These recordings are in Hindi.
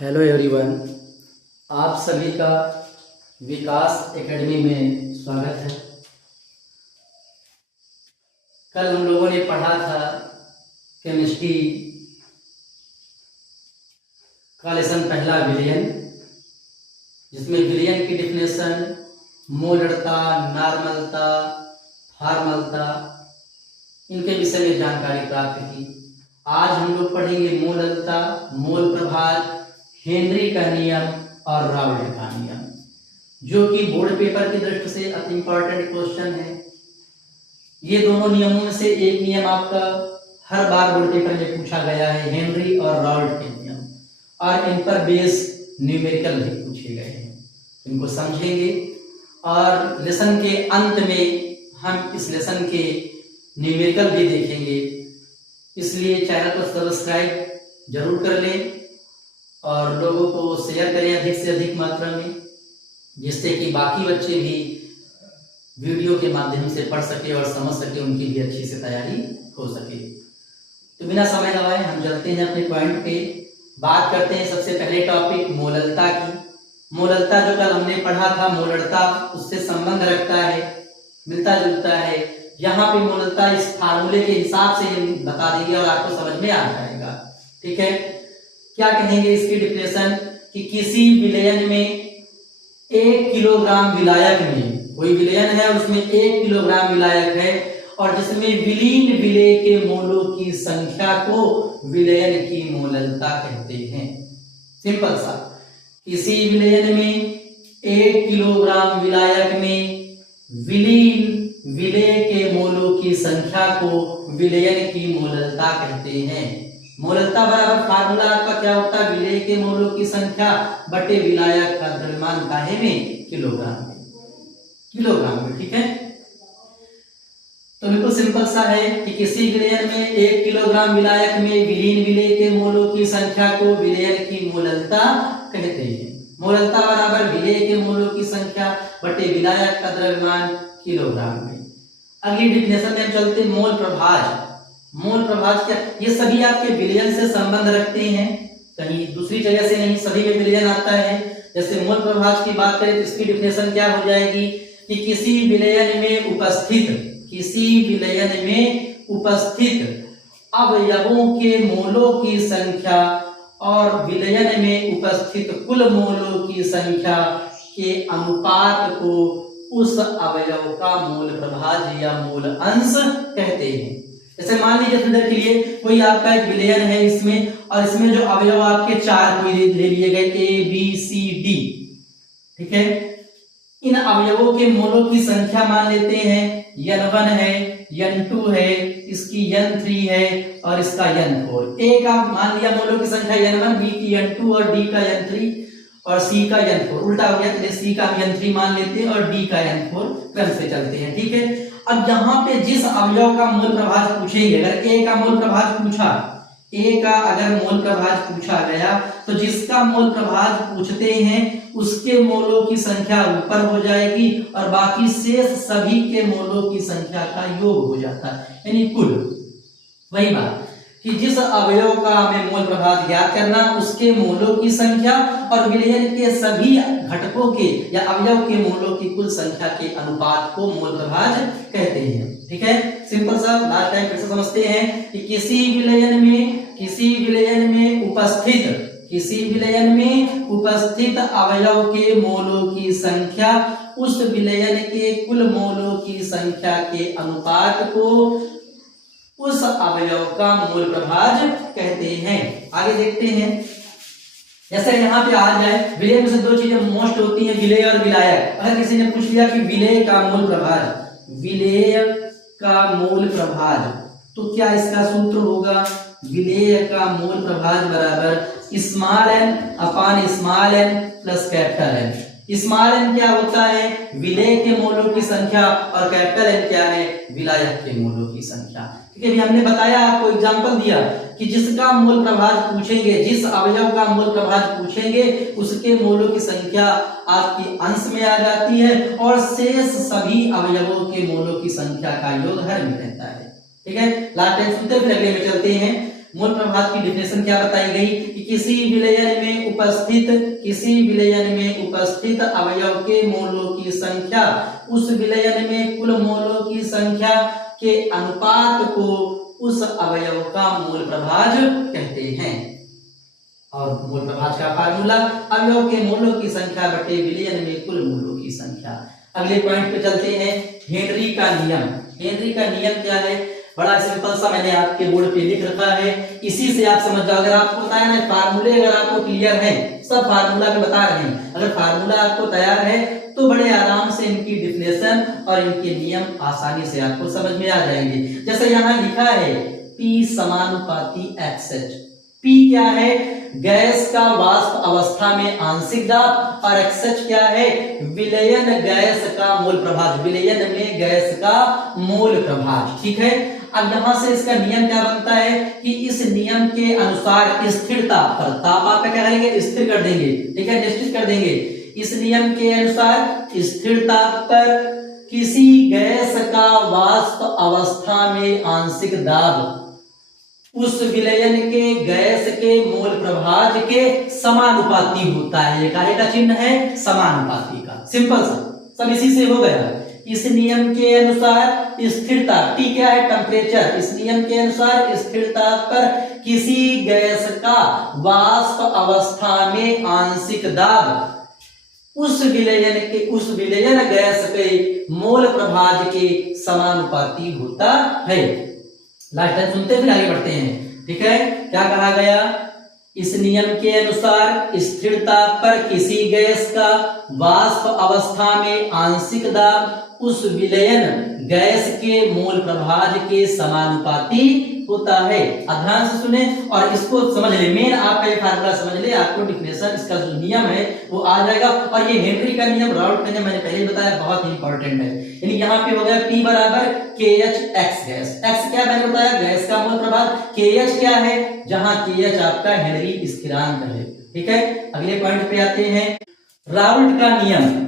हेलो एवरीवन, आप सभी का विकास एकेडमी में स्वागत है। कल हम लोगों ने पढ़ा था केमिस्ट्री का लेसन पहला विलयन, जिसमें विलयन की डिफिनेशन, मोलरता, नॉर्मलता, फॉर्मलता, इनके विषय में जानकारी प्राप्त की। आज हम लोग पढ़ेंगे मोललता, मोल प्रभाव, हेनरी का नियम और राउल्ट का नियम, जो कि बोर्ड पेपर की दृष्टि से अति इंपॉर्टेंट क्वेश्चन है। ये दोनों नियमों में से एक नियम आपका हर बार बोर्ड पेपर में पूछा गया है, हेनरी और राउल्ट के नियम, और इन पर बेस न्यूमेरिकल भी पूछे गए हैं। इनको समझेंगे और लेसन के अंत में हम इस लेसन के न्यूमेरिकल भी देखेंगे। इसलिए चैनल को सब्सक्राइब जरूर कर लें और लोगों को शेयर करें अधिक से अधिक मात्रा में, जिससे कि बाकी बच्चे भी वीडियो के माध्यम से पढ़ सके और समझ सके, उनकी भी अच्छी से तैयारी हो सके। तो बिना समय गवाए हम चलते हैं अपने पॉइंट पे। बात करते हैं सबसे पहले टॉपिक मोललता की। मोललता जो कल हमने पढ़ा था, मोलरता उससे संबंध रखता है, मिलता जुलता है। यहाँ पे मोललता इस फार्मूले के हिसाब से बता देंगे और आपको समझ में आ जाएगा। ठीक है, क्या कहेंगे इसकी डिफिनेशन कि किसी विलयन में 1 किलोग्राम विलायक में, कोई विलयन है और उसमें 1 किलोग्राम विलायक है और जिसमें विलीन विलेय के मोलों की संख्या को विलयन की मोललता कहते हैं। सिंपल सा, किसी विलयन में 1 किलोग्राम विलायक में विलीन विलेय के मोलों की संख्या को विलयन की मोललता कहते हैं। मोललता बराबर फार्मूला आपका क्या होता है, विलेय के मोलों की संख्या बटे विलायक का द्रव्यमान काहे में, किलोग्राम में। ठीक है, तो बिल्कुल सिंपल सा है कि किसी विलयन में 1 किलोग्राम विलायक में विलीन विलेय के मोलों की संख्या को विलयन की मोललता कहते हैं। मोललता बराबर विलेय के मोलों की संख्या बटे विलायक का द्रव्यमान किलोग्राम में। अगली डिफिनेशन में चलते, मोल प्रभाज। मोल प्रभाज क्या, ये सभी आपके विलयन से संबंध रखते हैं, कहीं दूसरी जगह से नहीं, सभी में विलयन आता है। जैसे मोल प्रभाज की बात करें तो इसकी डिफिनेशन क्या हो जाएगी कि किसी विलयन में उपस्थित अवयवों के मोलों की संख्या और विलयन में उपस्थित कुल मोलों की संख्या के अनुपात को उस अवयव का मोल प्रभाज या मोल अंश कहते हैं। जैसे मान लीजिए थोड़ी देर के लिए कोई आपका एक विलयन है इसमें, और इसमें जो अवयव आपके 4 कोई ले लिए गए, A, B, C, D। ठीक है, इन अवयवों के मोलों की संख्या मान लेते हैं N1 है, N2 है, इसकी N3 है और इसका N4। A का मान लिया मोलों की संख्या N1, B की N2 और D का N3 और C का N4। उल्टा हो गया, तो C का N3 मान लेते हैं और D का N4 क्रम से चलते हैं। ठीक है, अब यहाँ पे जिस अवयव का मोल प्रभाज पूछेंगे, अगर A का मोल प्रभाज पूछा, A का अगर मोल प्रभाज पूछा गया तो जिसका मोल प्रभाज पूछते हैं उसके मोलों की संख्या ऊपर हो जाएगी और बाकी शेष सभी के मोलों की संख्या का योग हो जाता है, यानी कुल। वही बात कि जिस अवयव का हमें मोल प्रभाज ज्ञात करना, उसके मोलों की संख्या और विलयन के सभी घटकों के या अवयव के मोलों की कुल संख्या के अनुपात को मोल प्रभाज कहते हैं। ठीक है, सिंपल सा, लास्ट टाइम फिर से समझते हैं कि किसी विलयन में उपस्थित अवयव के मोलों की संख्या उस विलयन के कुल मोलों की संख्या के अनुपात को उस अवयव का मोल प्रभाज कहते हैं। आगे देखते हैं, जैसे यहाँ पे आ जाए, विलेय में से 2 चीजें मोस्ट होती हैं, विलेय और विलायक। अगर किसी ने पूछ लिया कि विलेय का मोल प्रभाज, तो क्या इसका सूत्र होगा, विलेय का मोल प्रभाज बराबर small n upon small n plus capital N। Small n क्या होता है, विलेय के मोलों की संख्या, और कैपिटल N क्या है, विलायक के मोलों की संख्या। ठीक है, हमने बताया, आपको एग्जांपल दिया कि जिसका मोल प्रभाज पूछेंगे, जिस अवयव का मोल प्रभाज पूछेंगे उसके मोलों की संख्या आपकी अंश में आ जाती है और शेष सभी अवयवों के मोलों की संख्या का योग हर में रहता है। ठीक है, लास्ट टाइम सुनते फिर अगले में चलते हैं। मोल प्रभाज की डेफिनेशन क्या बताई गई कि किसी विलयन में उपस्थित अवयव के मोलों की संख्या उस विलयन में कुल मोलों की संख्या के अनुपात को उस अवयव का मोल प्रभाज कहते हैं। और मोल प्रभाज का फार्मूला अवयव के मोलों की संख्या बटे विलयन में कुल मोलों की संख्या। अगले पॉइंट पे चलते हैं, हेनरी का नियम। हेनरी का नियम क्या है? बड़ा सिंपल सा मैंने आपके बोर्ड पे लिख रखा है, इसी से आप समझ जाओ। अगर आपको बताया ना फार्मूले अगर आपको क्लियर है, सब फार्मूला में बता रहे हैं, अगर फार्मूला आपको तैयार है तो बड़े आराम से इनकी डिफिनेशन और इनके नियम आसानी से आपको समझ में आ जाएंगे। जैसे यहाँ लिखा है P समानुपाती XH। P क्या है? गैस का वाष्प अवस्था में आंशिक दाब, और XH क्या है? विलयन गैस का मोल प्रभाज, विलयन में गैस का मोल प्रभाज। ठीक है, अब यहां से इसका नियम क्या बनता है कि इस नियम के अनुसार स्थिरता पर, ताप आप क्या करेंगे? स्थिर कर देंगे, ठीक है, निश्चित कर देंगे। इस नियम के अनुसार स्थिरता पर किसी गैस का वाष्प अवस्था में आंशिक दाब उस विलयन के गैस के मोल प्रभाज के समानुपाती होता है। ये काहे का चिन्ह है? समानुपाती का। सिंपल सा, सब इसी से हो गया। इस नियम के अनुसार स्थिरता, T क्या है? टेम्परेचर। इस नियम के अनुसार स्थिरता पर किसी गैस का वाष्प अवस्था में आंशिक दाब उस विलयन गैस के मोल प्रभाज के समानुपाती होता है। लास्ट टाइम सुनते फिर आगे बढ़ते हैं। ठीक है, क्या कहा गया? इस नियम के अनुसार स्थिरता पर किसी गैस का वाष्प अवस्था में आंशिक दाब उस विलयन गैस के मोल प्रभाज के समानुपाती होता है। ध्यान से सुने और इसको समझ ले, मेन आपका ये फार्मूला समझ ले, आपको डिफिनेशन इसका जो नियम है वो आ जाएगा। और ये हेनरी का नियम, राउल्ट का नियम मैंने पहले ही बताया, बहुत ही इंपॉर्टेंट है। यानी यहाँ पे हो गया P बराबर KH X गैस। X क्या मैंने बताया? गैस का मोल प्रभाज। KH क्या है? जहां KH आपका हेनरी स्थिरांक है। ठीक है, अगले पॉइंट पे आते हैं, राउल्ट का नियम।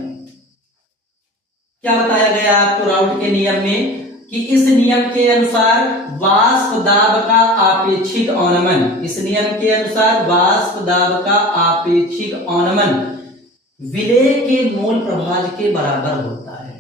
क्या बताया गया आपको राउल्ट के नियम में कि इस नियम के अनुसार वाष्प दाब का आपेक्षिक अवनमन, इस नियम के अनुसार वाष्प दाब का आपेक्षिक अवनमन विलेय के मोल प्रभाज के बराबर होता है।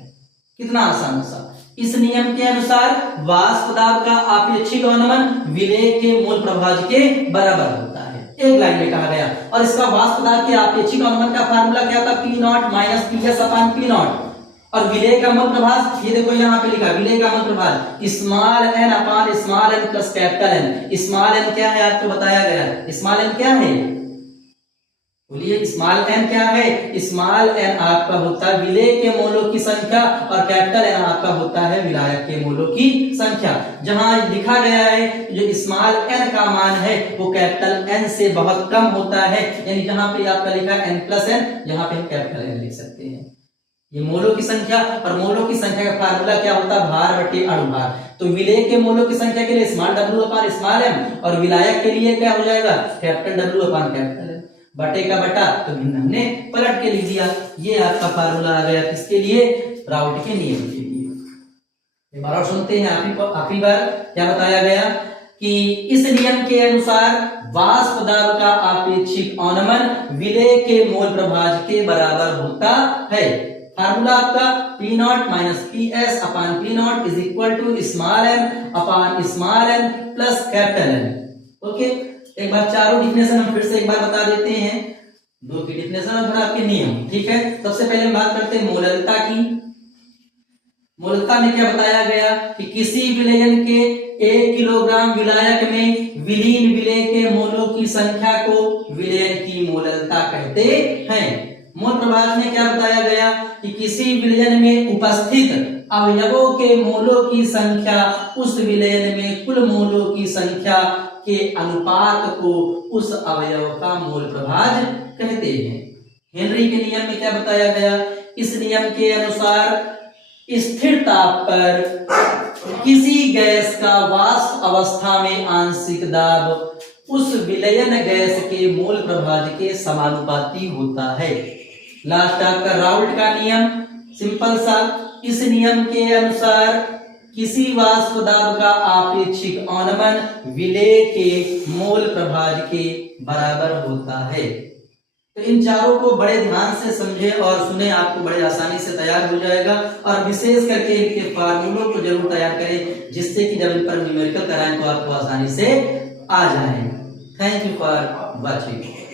कितना आसान सा। इस नियम के अनुसार वाष्प दाब का आपेक्षिक अवनमन विलेय के मोल प्रभाज के बराबर होता है, एक लाइन में कहा गया। और इसका वाष्प दाब के आपेक्षिक अवनमन का फार्मूला क्या था? P0 minus PS upon P0। और विलेय का मोल प्रभाज, ये देखो यहाँ पे लिखा विलेय का मोल प्रभाज small n upon small n plus capital N। Small n क्या है आपको बताया गया? स्मॉल n क्या है? बोलिए, स्मॉल n क्या है? स्मॉल n आपका होता है विलेय के मोलों की संख्या और कैपिटल N आपका होता है विलायक के मोलों की संख्या। जहां लिखा गया है जो स्मॉल n का मान है वो कैपिटल N से बहुत कम होता है, यानी जहां पे आपका लिखा है n प्लस n, यहाँ पे हम कैपिटल N लिख सकते हैं। ये मोलों की संख्या, और मोलों की संख्या का फार्मूला क्या होता है? भार बटे अणुभार। तो विलेय के मोलों की संख्या के लिए small w upon small m, और विलायक के लिए क्या हो जाएगा? Capital W upon capital M। बटे का बटा तो भिन्न हमने पलट के लिख दिया। ये आपका फार्मूला आ गया किसके लिए? राउल्ट के नियम के लिए। एक बार और सुनते हैं, आखिरी बार क्या बताया गया कि इस नियम के अनुसार वाष्प दाब का आपेक्षिक अवनमन विलेय के मोल प्रभाज के बराबर होता है। फार्मूला आपका P0 minus PS upon P0 is equal to small m upon small n plus capital N। Okay, एक बार चारों डिफिनेशन हम फिर से एक बार बता देते हैं, दो की डिफिनेशन और फिर आपके नियम। ठीक है, सबसे पहले हम बात करते हैं मोललता की। मोललता में क्या बताया गया कि किसी विलयन के 1 किलोग्राम विलायक में विलीन विलेय के मोलों की संख्या को विलयन की मोललता कहते हैं। मोल प्रभाज में क्या बताया गया कि किसी विलयन में उपस्थित अवयवों के मोलों की संख्या उस विलयन में कुल मोलों की संख्या के अनुपात को उस अवयव का मोल प्रभाज कहते हैं। हेनरी के नियम में क्या बताया गया? इस नियम के अनुसार स्थिर ताप पर किसी गैस का वाष्प अवस्था में आंशिक दाब उस विलयन गैस के मोल प्रभाज के समानुपाती होता है। लास्ट आपका राउल्ट का नियम, सिंपल सा। इस नियम के अनुसार किसी वाष्प दाब का आपेक्षिक अवनमन विलेय के मोल प्रभाज के बराबर होता है। तो इन चारों को बड़े ध्यान से समझे और सुने, आपको बड़े आसानी से तैयार हो जाएगा। और विशेष करके इनके फार्मूलों को जरूर तैयार करें, जिससे कि जब इन पर न्यूमेरिकल कराएं तो आपको आसानी से आ जाए। Thank you for watching.